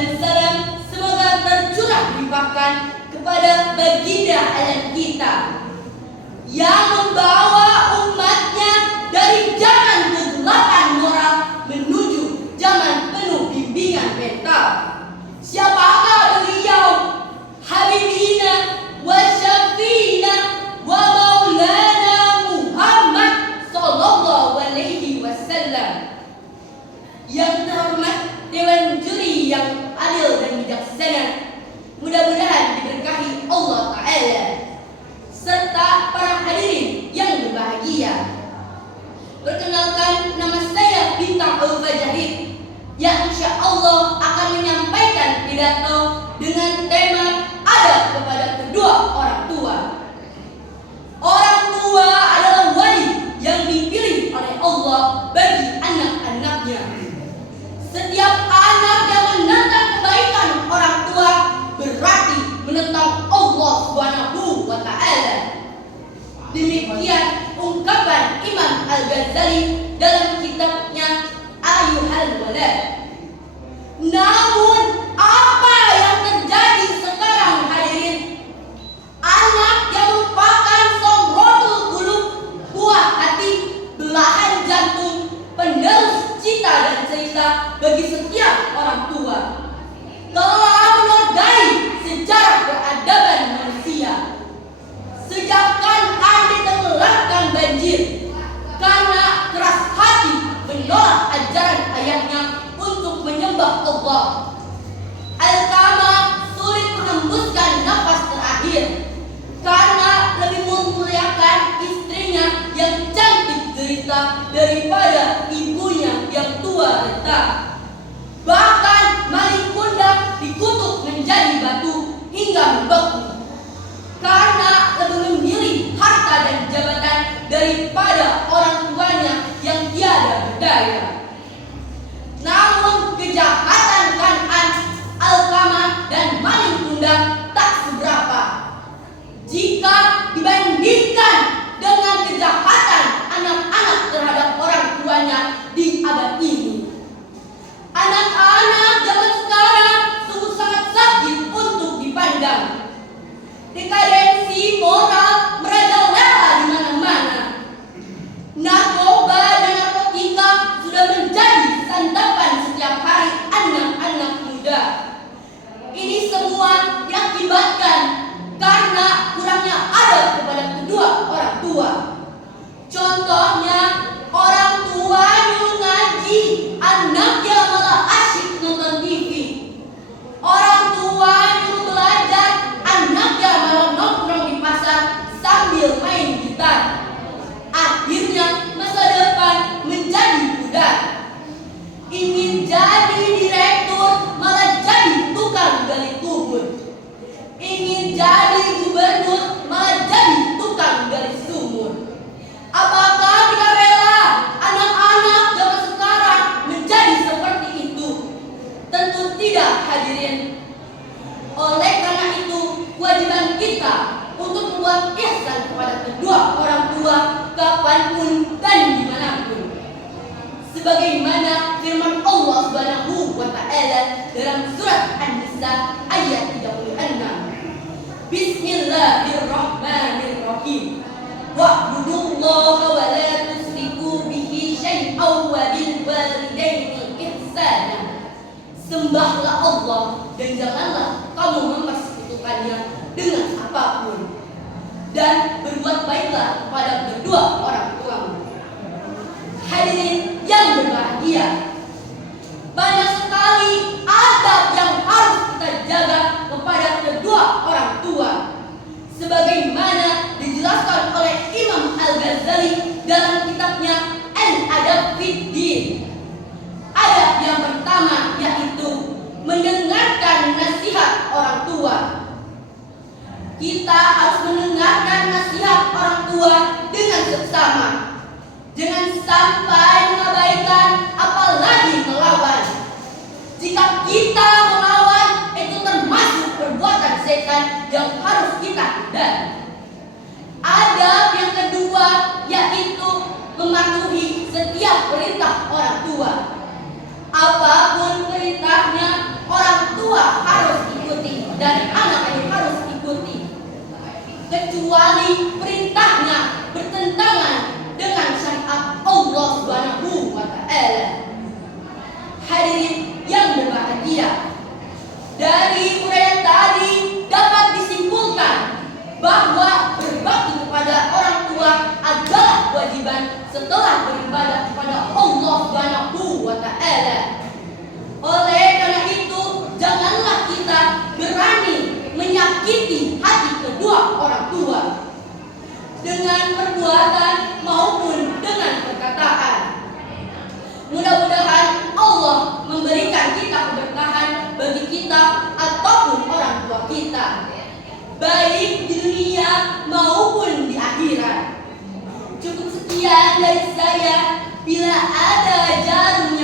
dan salam semoga tercurah limpahkan kepada baginda alam kita yang membawa umatnya dari zaman kegelapan moral menuju zaman penuh bimbingan mental. Siapakah beliau? Habibina wa syafiina wa maulana Muhammad sallallahu alaihi wasallam. Yang terhormat Dewan Juri yang adil dan bijaksana, mudah-mudahan diberkahi Allah Ta'ala, serta para hadirin yang berbahagia. Perkenalkan, nama saya Bintang Al-Fajahid yang insya Allah akan menyampaikan pidato dengan tema adab kepada kedua orang tua. Orang tua adalah wali yang dipilih oleh Allah bagi anak-anaknya. Setiap anak yang menentang kebaikan orang tua berarti menentang Allah Subhanahu wa Ta'ala. Demikian ungkapan Imam Al-Ghazali dalam kitabnya Ayyuhal Walad. Namun apa yang terjadi sekarang hadirin? Anak yang merupakan somrotul qulub, buah hati, belahan jantung, penerus cita dan cerita bagi setiap orang tua, telah menodai sejarah peradaban manusia. Sejak kapan ditenggelamkan banjir karena keras hati menolak ajaran ayahnya untuk menyembah Allah. Alkama sulit menghembuskan nafas terakhir karena lebih memuliakan istrinya yang cantik derita daripada ibunya yang tua renta. Bahkan Malik Kundang dikutuk menjadi batu hingga membeku karena lebih memilih harta dan jabatan daripada orang tuanya yang tiada berdaya. Namun kejahatan Kan'an, Alkama dan Malik Kundang tak seberapa jika dibandingkan dengan kejahatan anak-anak terhadap orang tuanya di abad ini. Anak-anak zaman sekarang sungguh sangat sakit untuk dipandang. Dekadensi moral merajalela di mana-mana. Narkoba dan narkotika sudah menjadi santapan setiap hari anak-anak muda. Ini semua diakibatkan karena kurangnya adab kepada kedua orang tua. Contohnya, orang tua nyuruh ngaji, anaknya malah asyik nonton TV. Orang tua nyuruh belajar, anaknya malah nongkrong di pasar sambil main gitar. Akhirnya masa depan menjadi pudar. Ingin jadi direktur malah jadi tukang gali kubur. Ingin jadi gubernur malah jadi tukang gali sumur. Apakah kita rela anak-anak zaman sekarang menjadi seperti itu? Tentu tidak, hadirin. Oleh karena itu, kewajiban kita untuk membuat ihsan kepada kedua orang tua kapanpun dan dimanapun. Sebagaimana firman Allah Subhanahu wa Ta'ala dalam surat An-Nisa ayat 36. Bismillahirrahmanirrahim. Wa'budullaha wa la tusyriku bihi syai'an wa bil walidaini ihsana. Sembahlah Allah dan janganlah kamu mempersekutukannya dengan apapun, dan berbuat baiklah kepada kedua orang tuamu. Hadirin yang berbahagia, banyak sekali adab yang harus kita jaga kepada kedua orang tua, sebagaimana dijelaskan oleh Imam Al-Ghazali dalam kitabnya Al-Adab fid Din. Adab yang pertama yaitu mendengarkan nasihat orang tua. Kita harus mendengarkan nasihat orang tua dengan seksama. Jangan sampai mengabaikan, apalagi melawan. Jika kita melawan, itu termasuk perbuatan setan yang harus kita hindari. Adab yang kedua yaitu mematuhi setiap perintah orang tua. Apapun perintahnya, orang beribadah kepada Allah Subhanahu wa Ta'ala. Oleh karena itu, janganlah kita berani menyakiti hati kedua orang tua dengan perbuatan maupun dengan perkataan. Mudah-mudahan Allah memberikan kita keberkahan bagi kita ataupun orang tua kita, baik di dunia maupun di akhirat. Cukup sekian dari saya. Bila ada jarum